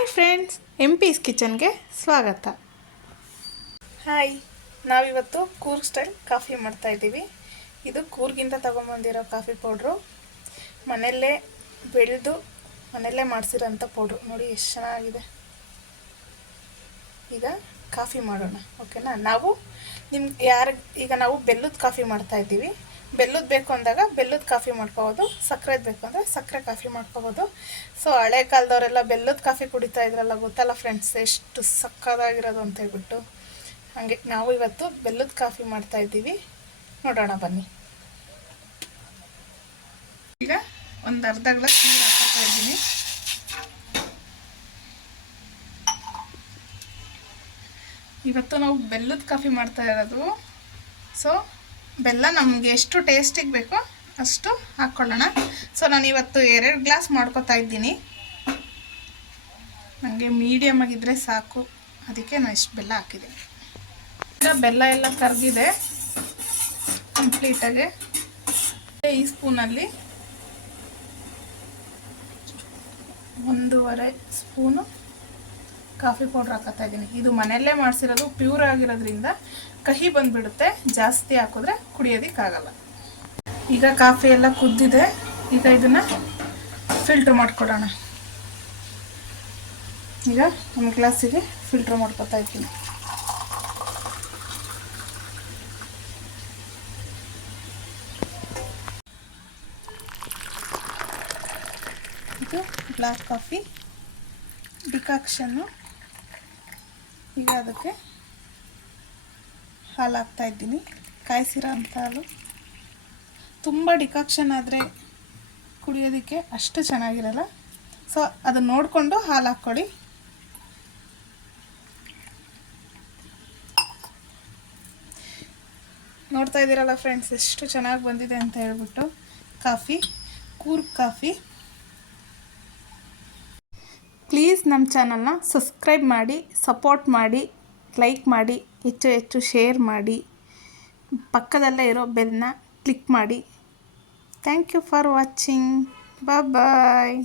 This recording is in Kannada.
ಹಾಯ್ ಫ್ರೆಂಡ್ಸ್, MP's ಕಿಚನ್ಗೆ ಸ್ವಾಗತ. ಹಾಯ್, ನಾವಿವತ್ತು ಕೂರ್ಗ್ ಸ್ಟೈಲ್ ಕಾಫಿ ಮಾಡ್ತಾಯಿದ್ದೀವಿ. ಇದು ಕೂರ್ಗಿಂದ ತೊಗೊಂಬಂದಿರೋ ಕಾಫಿ ಪೌಡ್ರು, ಮನೆಯಲ್ಲೇ ಬೆಳೆದು ಮನೆಯಲ್ಲೇ ಮಾಡಿಸಿರೋಂಥ ಪೌಡ್ರು. ನೋಡಿ ಎಷ್ಟು ಚೆನ್ನಾಗಿದೆ. ಈಗ ಕಾಫಿ ಮಾಡೋಣ, ಓಕೆನಾ? ನಾವು ಬೆಲ್ಲದ ಕಾಫಿ ಮಾಡ್ತಾಯಿದ್ದೀವಿ. ಬೆಲ್ಲದ ಬೇಕು ಅಂದಾಗ ಬೆಲ್ಲದ ಕಾಫಿ ಮಾಡ್ಕೋಬೋದು, ಸಕ್ಕರೆದು ಬೇಕು ಅಂದರೆ ಸಕ್ಕರೆ ಕಾಫಿ ಮಾಡ್ಕೋಬೋದು. ಸೊ ಹಳೆ ಕಾಲದವರೆಲ್ಲ ಬೆಲ್ಲದ ಕಾಫಿ ಕುಡಿತಾ ಇದ್ರಲ್ಲ, ಗೊತ್ತಲ್ಲ ಫ್ರೆಂಡ್ಸ್, ಎಷ್ಟು ಸಕ್ಕತ್ತಾಗಿರೋದು ಅಂತ ಹೇಳ್ಬಿಟ್ಟು. ಹಾಗೆ ನಾವು ಇವತ್ತು ಬೆಲ್ಲದ ಕಾಫಿ ಮಾಡ್ತಾಯಿದ್ದೀವಿ, ನೋಡೋಣ ಬನ್ನಿ. ಈಗ ಒಂದು ಅರ್ಧ ಗ್ಲಾಸ್ ನೀರು ಹಾಕ್ತಾ ಇದ್ದೀನಿ. ಇವತ್ತು ನಾವು ಬೆಲ್ಲದ ಕಾಫಿ ಮಾಡ್ತಾ ಇರೋದು. ಸೊ ಬೆಲ್ಲ ನಮಗೆ ಎಷ್ಟು ಟೇಸ್ಟಿಗೆ ಬೇಕೋ ಅಷ್ಟು ಹಾಕ್ಕೊಳ್ಳೋಣ. ಸೊ ನಾನು ಇವತ್ತು 2 ಗ್ಲಾಸ್ ಮಾಡ್ಕೊತಾ ಇದ್ದೀನಿ. ನನಗೆ ಮೀಡಿಯಮ್ ಆಗಿದ್ದರೆ ಸಾಕು, ಅದಕ್ಕೆ ನಾನು ಇಷ್ಟು ಬೆಲ್ಲ ಹಾಕಿದ್ದೀನಿ. ಈಗ ಬೆಲ್ಲ ಎಲ್ಲ ಕರಗಿದೆ ಕಂಪ್ಲೀಟಾಗಿ. ಈ ಸ್ಪೂನಲ್ಲಿ 1.5 ಸ್ಪೂನು ಕಾಫಿ ಪೌಡ್ರ್ ಹಾಕೋತಾ ಇದ್ದೀನಿ. ಇದು ಮನೆಯಲ್ಲೇ ಮಾಡಿಸಿರೋದು, ಪ್ಯೂರ್ ಆಗಿರೋದ್ರಿಂದ ಕಹಿ ಬಂದುಬಿಡುತ್ತೆ, ಜಾಸ್ತಿ ಹಾಕಿದ್ರೆ ಕುಡಿಯೋದಕ್ಕಾಗಲ್ಲ. ಈಗ ಕಾಫಿ ಎಲ್ಲ ಕುದ್ದಿದೆ. ಈಗ ಇದನ್ನು ಫಿಲ್ಟ್ರ್ ಮಾಡ್ಕೊಡೋಣ. ಈಗ ಒಂದು ಗ್ಲಾಸಿಗೆ ಫಿಲ್ಟ್ರ್ ಮಾಡ್ಕೊತಾ ಇದ್ದೀನಿ. ಇದು ಬ್ಲ್ಯಾಕ್ ಕಾಫಿ ಡಿಕಾಕ್ಷನ್ನು. ಈಗ ಅದಕ್ಕೆ ಹಾಲು ಹಾಕ್ತಾಯಿದ್ದೀನಿ, ಕಾಯಿಸಿರೋ ಅಂಥ ಹಾಲು. ತುಂಬ ಡಿಕಾಕ್ಷನ್ ಆದರೆ ಕುಡಿಯೋದಕ್ಕೆ ಅಷ್ಟು ಚೆನ್ನಾಗಿರಲ್ಲ. ಸೊ ಅದನ್ನು ನೋಡಿಕೊಂಡು ಹಾಲು ಹಾಕ್ಕೊಳ್ಳಿ. ನೋಡ್ತಾ ಇದ್ದೀರಲ್ಲ ಫ್ರೆಂಡ್ಸ್, ಎಷ್ಟು ಚೆನ್ನಾಗಿ ಬಂದಿದೆ ಅಂತ ಹೇಳ್ಬಿಟ್ಟು ಕಾಫಿ, ಕೂರ್ಗ್ ಕಾಫಿ. ಪ್ಲೀಸ್ ನಮ್ಮ ಚಾನಲ್ನ ಸಬ್ಸ್ಕ್ರೈಬ್ ಮಾಡಿ, ಸಪೋರ್ಟ್ ಮಾಡಿ, ಲೈಕ್ ಮಾಡಿ, ಹೆಚ್ಚು ಶೇರ್ ಮಾಡಿ, ಪಕ್ಕದಲ್ಲೇ ಇರೋ ಬೆಲ್ನ ಕ್ಲಿಕ್ ಮಾಡಿ. Thank you for watching. Bye.